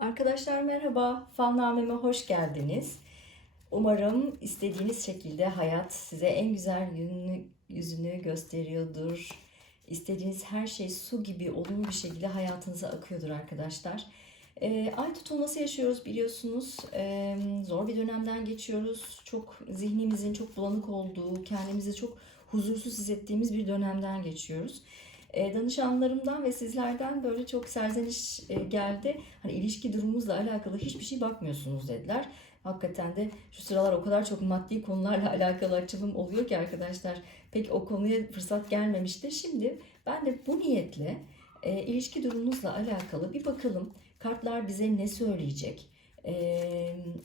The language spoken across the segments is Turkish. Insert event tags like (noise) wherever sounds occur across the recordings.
Arkadaşlar merhaba, Falnameme hoş geldiniz. Umarım istediğiniz şekilde hayat size en güzel yönünü, yüzünü gösteriyordur. İstediğiniz her şey su gibi olumlu bir şekilde hayatınıza akıyordur arkadaşlar. Ee, ay tutulması yaşıyoruz biliyorsunuz. Ee, zor bir dönemden geçiyoruz. Çok zihnimizin çok bulanık olduğu, kendimizi çok huzursuz hissettiğimiz bir dönemden geçiyoruz. E, danışanlarımdan ve sizlerden böyle çok serzeniş e, geldi. Hani ilişki durumumuzla alakalı hiçbir şey bakmıyorsunuz dediler. Hakikaten de şu sıralar o kadar çok maddi konularla (laughs) alakalı açılım oluyor ki arkadaşlar pek o konuya fırsat gelmemişti. Şimdi ben de bu niyetle e, ilişki durumunuzla alakalı bir bakalım kartlar bize ne söyleyecek, e,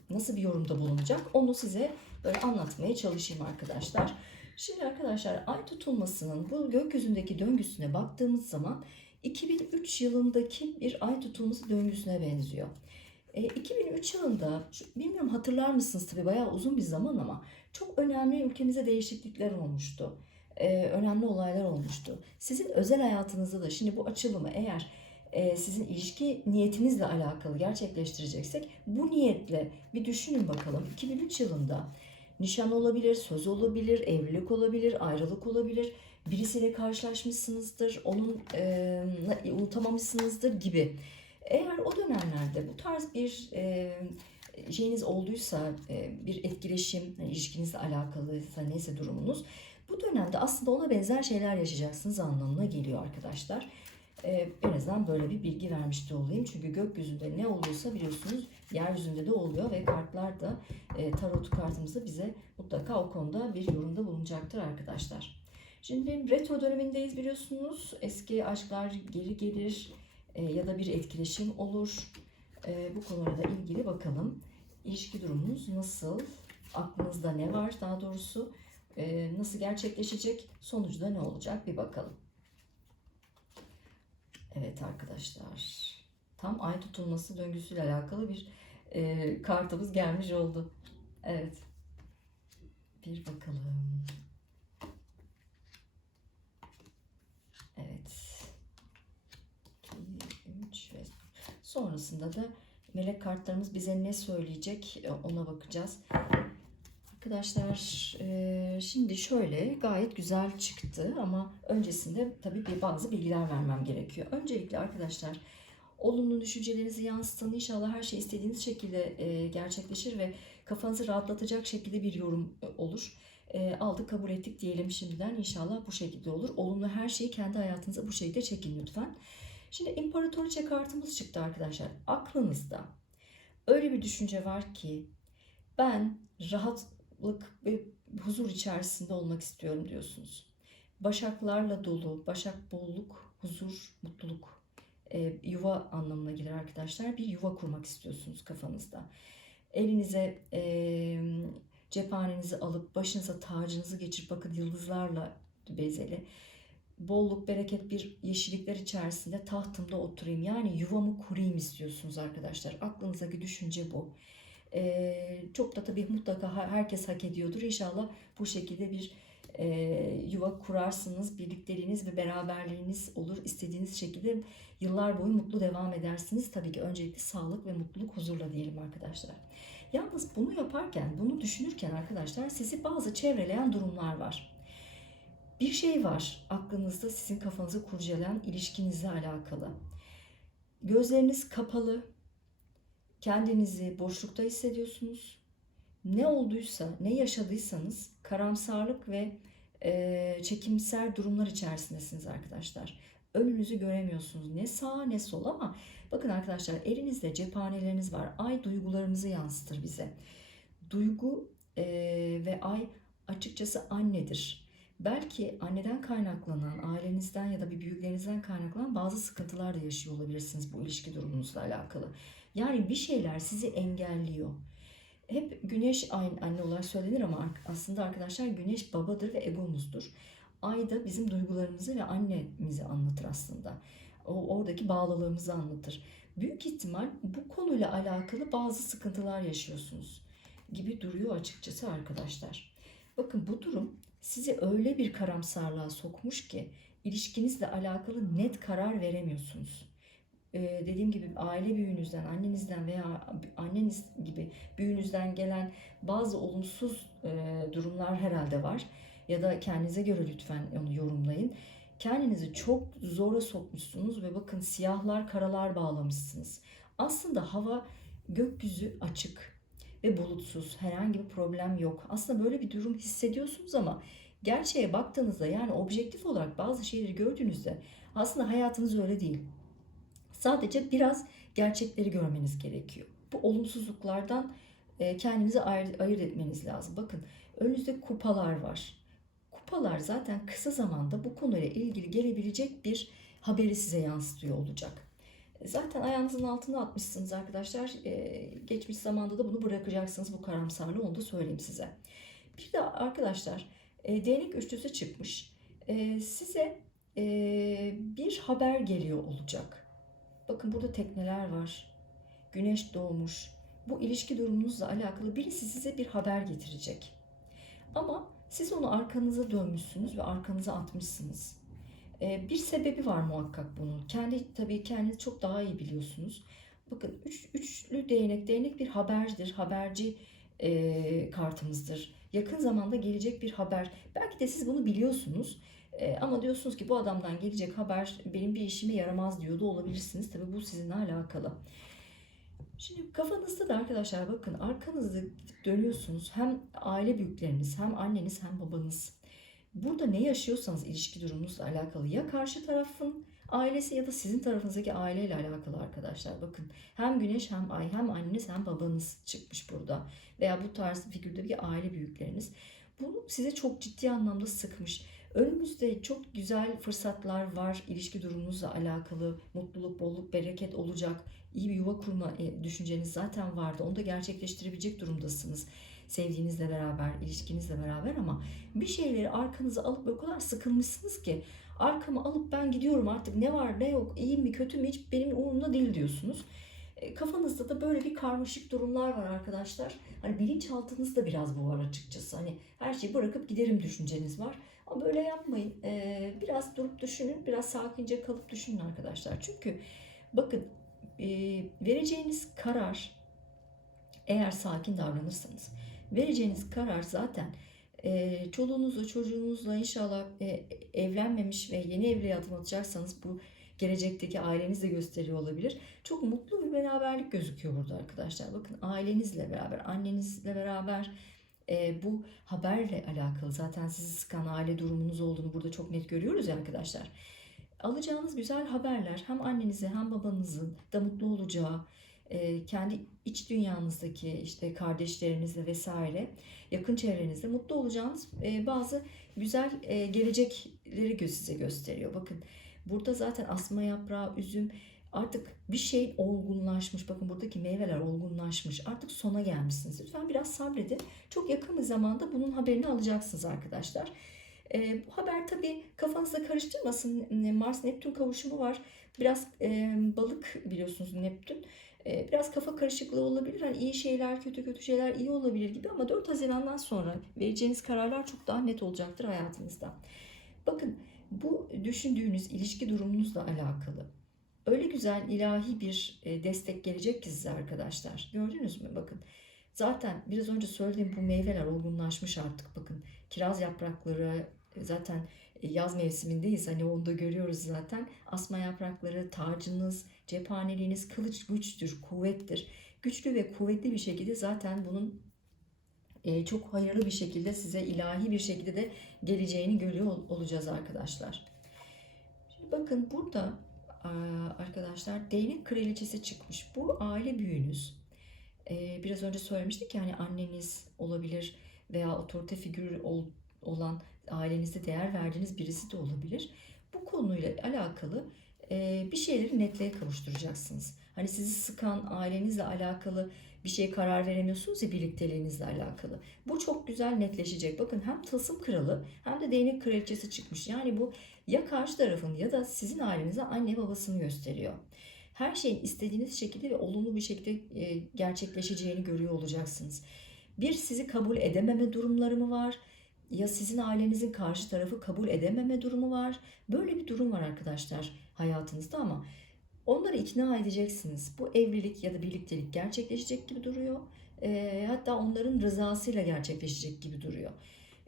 nasıl bir yorumda bulunacak onu size böyle anlatmaya çalışayım arkadaşlar. Şimdi arkadaşlar ay tutulmasının bu gökyüzündeki döngüsüne baktığımız zaman 2003 yılındaki bir ay tutulması döngüsüne benziyor. E, 2003 yılında bilmiyorum hatırlar mısınız tabii bayağı uzun bir zaman ama çok önemli ülkemize değişiklikler olmuştu. E, önemli olaylar olmuştu. Sizin özel hayatınızda da şimdi bu açılımı eğer e, sizin ilişki niyetinizle alakalı gerçekleştireceksek bu niyetle bir düşünün bakalım. 2003 yılında Nişan olabilir, söz olabilir, evlilik olabilir, ayrılık olabilir. Birisiyle karşılaşmışsınızdır, onun e, unutamamışsınızdır gibi. Eğer o dönemlerde bu tarz bir e, şeyiniz olduysa, e, bir etkileşim, yani ilişkinizle alakalıysa neyse durumunuz, bu dönemde aslında ona benzer şeyler yaşayacaksınız anlamına geliyor arkadaşlar. E, en azından böyle bir bilgi vermiş de olayım. Çünkü gökyüzünde ne oluyorsa biliyorsunuz yeryüzünde de oluyor ve kartlar da e, tarot kartımızda bize mutlaka o konuda bir yorumda bulunacaktır arkadaşlar. Şimdi retro dönemindeyiz biliyorsunuz. Eski aşklar geri gelir e, ya da bir etkileşim olur. E, bu konulara da ilgili bakalım. İlişki durumunuz nasıl? Aklınızda ne var daha doğrusu? E, nasıl gerçekleşecek? Sonucu da ne olacak? Bir bakalım. Evet arkadaşlar. Tam ay tutulması döngüsüyle alakalı bir e, kartımız gelmiş oldu. Evet. Bir bakalım. Evet. 2, 3 ve sonrasında da melek kartlarımız bize ne söyleyecek e, ona bakacağız. Arkadaşlar e, şimdi şöyle gayet güzel çıktı ama öncesinde tabii bir bazı bilgiler vermem gerekiyor. Öncelikle arkadaşlar olumlu düşüncelerinizi yansıtın. İnşallah her şey istediğiniz şekilde e, gerçekleşir ve kafanızı rahatlatacak şekilde bir yorum olur. E, aldık kabul ettik diyelim şimdiden. İnşallah bu şekilde olur. Olumlu her şeyi kendi hayatınıza bu şekilde çekin lütfen. Şimdi imparatoriçe kartımız çıktı arkadaşlar. Aklınızda öyle bir düşünce var ki ben rahatlık ve huzur içerisinde olmak istiyorum diyorsunuz. Başaklarla dolu, başak bolluk, huzur, mutluluk e, yuva anlamına gelir arkadaşlar. Bir yuva kurmak istiyorsunuz kafanızda. Elinize e, cephanenizi alıp başınıza tacınızı geçirip bakın yıldızlarla bezeli. Bolluk, bereket bir yeşillikler içerisinde tahtımda oturayım. Yani yuvamı kurayım istiyorsunuz arkadaşlar. Aklınızdaki düşünce bu. Çok da tabii mutlaka herkes hak ediyordur. İnşallah bu şekilde bir e, yuva kurarsınız, birlikteliğiniz ve beraberliğiniz olur. İstediğiniz şekilde yıllar boyu mutlu devam edersiniz. Tabii ki öncelikle sağlık ve mutluluk huzurla diyelim arkadaşlar. Yalnız bunu yaparken, bunu düşünürken arkadaşlar sizi bazı çevreleyen durumlar var. Bir şey var aklınızda sizin kafanızı kurcalayan ilişkinizle alakalı. Gözleriniz kapalı, kendinizi boşlukta hissediyorsunuz. Ne olduysa, ne yaşadıysanız karamsarlık ve e, çekimser durumlar içerisindesiniz arkadaşlar. Önünüzü göremiyorsunuz. Ne sağ ne sol ama bakın arkadaşlar elinizde cephaneleriniz var. Ay duygularımızı yansıtır bize. Duygu e, ve ay açıkçası annedir. Belki anneden kaynaklanan, ailenizden ya da bir büyüklerinizden kaynaklanan bazı sıkıntılar da yaşıyor olabilirsiniz bu ilişki durumunuzla alakalı. Yani bir şeyler sizi engelliyor. Hep güneş aynı anne olarak söylenir ama aslında arkadaşlar güneş babadır ve egomuzdur. Ay da bizim duygularımızı ve annemizi anlatır aslında. O oradaki bağlılığımızı anlatır. Büyük ihtimal bu konuyla alakalı bazı sıkıntılar yaşıyorsunuz gibi duruyor açıkçası arkadaşlar. Bakın bu durum sizi öyle bir karamsarlığa sokmuş ki ilişkinizle alakalı net karar veremiyorsunuz. E, dediğim gibi aile büyüğünüzden, annenizden veya anneniz gibi büyüğünüzden gelen bazı olumsuz e, durumlar herhalde var. Ya da kendinize göre lütfen onu yorumlayın. Kendinizi çok zora sokmuşsunuz ve bakın siyahlar karalar bağlamışsınız. Aslında hava gökyüzü açık ve bulutsuz. Herhangi bir problem yok. Aslında böyle bir durum hissediyorsunuz ama gerçeğe baktığınızda yani objektif olarak bazı şeyleri gördüğünüzde aslında hayatınız öyle değil. Sadece biraz gerçekleri görmeniz gerekiyor. Bu olumsuzluklardan e, kendinizi ayırt, ayırt etmeniz lazım. Bakın önünüzde kupalar var. Kupalar zaten kısa zamanda bu konuyla ilgili gelebilecek bir haberi size yansıtıyor olacak. Zaten ayağınızın altına atmışsınız arkadaşlar. Ee, geçmiş zamanda da bunu bırakacaksınız bu karamsarlığı onu da söyleyeyim size. Bir de arkadaşlar e, değnek üçlüsü çıkmış. E, size e, bir haber geliyor olacak. Bakın burada tekneler var. Güneş doğmuş. Bu ilişki durumunuzla alakalı birisi size bir haber getirecek. Ama siz onu arkanıza dönmüşsünüz ve arkanıza atmışsınız. Ee, bir sebebi var muhakkak bunun. Kendi tabii kendiniz çok daha iyi biliyorsunuz. Bakın üç, üçlü değnek, değnek bir haberdir, haberci e, kartımızdır. Yakın zamanda gelecek bir haber. Belki de siz bunu biliyorsunuz. E, ama diyorsunuz ki bu adamdan gelecek haber benim bir işime yaramaz diyor da olabilirsiniz. Tabii bu sizinle alakalı. Şimdi kafanızda da arkadaşlar bakın arkanızda dönüyorsunuz. Hem aile büyükleriniz hem anneniz hem babanız. Burada ne yaşıyorsanız ilişki durumunuzla alakalı ya karşı tarafın ailesi ya da sizin tarafınızdaki aileyle alakalı arkadaşlar. Bakın hem güneş hem ay hem anneniz hem babanız çıkmış burada. Veya bu tarz figürdeki aile büyükleriniz. Bu size çok ciddi anlamda sıkmış. Önümüzde çok güzel fırsatlar var ilişki durumunuzla alakalı. Mutluluk, bolluk, bereket olacak. İyi bir yuva kurma e, düşünceniz zaten vardı. Onu da gerçekleştirebilecek durumdasınız. Sevdiğinizle beraber, ilişkinizle beraber ama bir şeyleri arkanıza alıp o kadar sıkılmışsınız ki arkamı alıp ben gidiyorum artık ne var ne yok iyi mi kötü mü hiç benim umurumda değil diyorsunuz. E, kafanızda da böyle bir karmaşık durumlar var arkadaşlar. Hani bilinçaltınızda biraz bu var açıkçası. Hani her şeyi bırakıp giderim düşünceniz var. Ama böyle yapmayın. E, biraz durup düşünün. Biraz sakince kalıp düşünün arkadaşlar. Çünkü bakın e, vereceğiniz karar eğer sakin davranırsanız vereceğiniz karar zaten e, çoluğunuzla çocuğunuzla inşallah e, evlenmemiş ve yeni evliliğe adım atacaksanız bu gelecekteki ailenizle gösteriyor olabilir. Çok mutlu bir beraberlik gözüküyor burada arkadaşlar. Bakın ailenizle beraber, annenizle beraber e, bu haberle alakalı zaten sizi sıkan aile durumunuz olduğunu burada çok net görüyoruz ya arkadaşlar. Alacağınız güzel haberler hem annenize hem babanızın da mutlu olacağı, e, kendi iç dünyanızdaki işte kardeşlerinizle vesaire yakın çevrenizde mutlu olacağınız e, bazı güzel e, gelecekleri size gösteriyor. Bakın burada zaten asma yaprağı, üzüm artık bir şey olgunlaşmış. Bakın buradaki meyveler olgunlaşmış. Artık sona gelmişsiniz. Lütfen biraz sabredin. Çok yakın bir zamanda bunun haberini alacaksınız arkadaşlar. E, bu haber tabii kafanızda karıştırmasın. Mars Neptün kavuşumu var. Biraz e, balık biliyorsunuz Neptün. E, biraz kafa karışıklığı olabilir. Hani iyi şeyler, kötü kötü şeyler iyi olabilir gibi ama 4 Haziran'dan sonra vereceğiniz kararlar çok daha net olacaktır hayatınızda. Bakın bu düşündüğünüz ilişki durumunuzla alakalı öyle güzel ilahi bir e, destek gelecek ki size arkadaşlar. Gördünüz mü? Bakın zaten biraz önce söylediğim bu meyveler olgunlaşmış artık. Bakın kiraz yaprakları e, zaten e, yaz mevsimindeyiz. Hani onu da görüyoruz zaten. Asma yaprakları, tacınız, cephaneliğiniz kılıç güçtür, kuvvettir. Güçlü ve kuvvetli bir şekilde zaten bunun çok hayırlı bir şekilde size ilahi bir şekilde de geleceğini görüyor ol- olacağız arkadaşlar. Şimdi bakın burada arkadaşlar değnek kraliçesi çıkmış. Bu aile büyüğünüz. E, biraz önce söylemiştik ya hani anneniz olabilir veya otorite figürü ol- olan ailenizde değer verdiğiniz birisi de olabilir. Bu konuyla alakalı e, bir şeyleri netliğe kavuşturacaksınız. Hani sizi sıkan ailenizle alakalı bir şeye karar veremiyorsunuz ya birlikteliğinizle alakalı. Bu çok güzel netleşecek. Bakın hem tılsım kralı hem de değnek kraliçesi çıkmış. Yani bu ya karşı tarafın ya da sizin ailenize anne babasını gösteriyor. Her şeyin istediğiniz şekilde ve olumlu bir şekilde e, gerçekleşeceğini görüyor olacaksınız. Bir sizi kabul edememe durumları mı var? Ya sizin ailenizin karşı tarafı kabul edememe durumu var. Böyle bir durum var arkadaşlar hayatınızda ama Onları ikna edeceksiniz. Bu evlilik ya da birliktelik gerçekleşecek gibi duruyor. Ee, hatta onların rızasıyla gerçekleşecek gibi duruyor.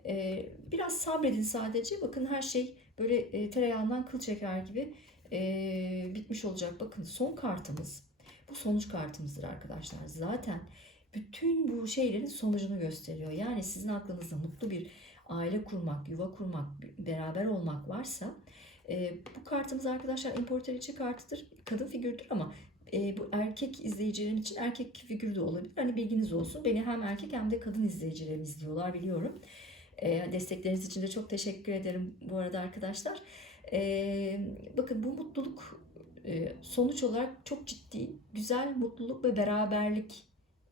Ee, biraz sabredin sadece. Bakın her şey böyle e, tereyağından kıl çeker gibi e, bitmiş olacak. Bakın son kartımız. Bu sonuç kartımızdır arkadaşlar. Zaten bütün bu şeylerin sonucunu gösteriyor. Yani sizin aklınızda mutlu bir aile kurmak, yuva kurmak, beraber olmak varsa e, bu kartımız arkadaşlar imparatoriçe kartıdır. Kadın figürdür ama e, bu erkek izleyicilerim için erkek figürü de olabilir. Hani bilginiz olsun. Beni hem erkek hem de kadın izleyicilerim izliyorlar biliyorum. E, destekleriniz için de çok teşekkür ederim bu arada arkadaşlar. E, bakın bu mutluluk e, sonuç olarak çok ciddi, güzel mutluluk ve beraberlik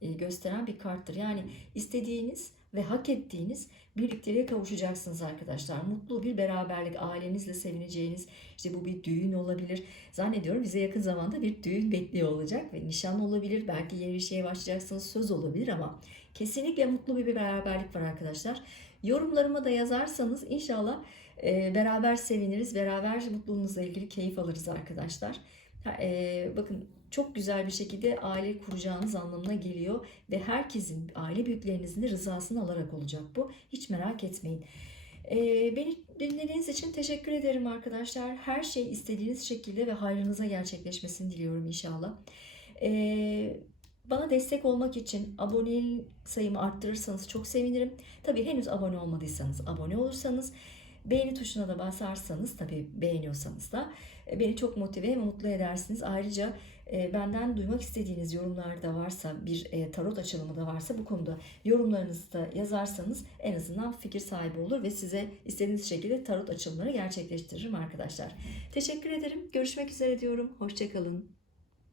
e, gösteren bir karttır. Yani istediğiniz ve hak ettiğiniz birlikteliğe kavuşacaksınız arkadaşlar. Mutlu bir beraberlik, ailenizle sevineceğiniz, işte bu bir düğün olabilir. Zannediyorum bize yakın zamanda bir düğün bekliyor olacak ve nişan olabilir. Belki yeni bir şeye başlayacaksınız, söz olabilir ama kesinlikle mutlu bir beraberlik var arkadaşlar. Yorumlarıma da yazarsanız inşallah e, beraber seviniriz, beraber mutluluğunuzla ilgili keyif alırız arkadaşlar. E, bakın çok güzel bir şekilde aile kuracağınız anlamına geliyor ve herkesin, aile büyüklerinizin de rızasını alarak olacak bu. Hiç merak etmeyin. E, beni dinlediğiniz için teşekkür ederim arkadaşlar. Her şey istediğiniz şekilde ve hayrınıza gerçekleşmesini diliyorum inşallah. E, bana destek olmak için abone sayımı arttırırsanız çok sevinirim. Tabii henüz abone olmadıysanız abone olursanız beğeni tuşuna da basarsanız tabii beğeniyorsanız da e, beni çok motive ve mutlu edersiniz. Ayrıca e, benden duymak istediğiniz yorumlar da varsa bir e, tarot açılımı da varsa bu konuda yorumlarınızı da yazarsanız en azından fikir sahibi olur ve size istediğiniz şekilde tarot açılımları gerçekleştiririm arkadaşlar. Teşekkür ederim. Görüşmek üzere diyorum. Hoşçakalın.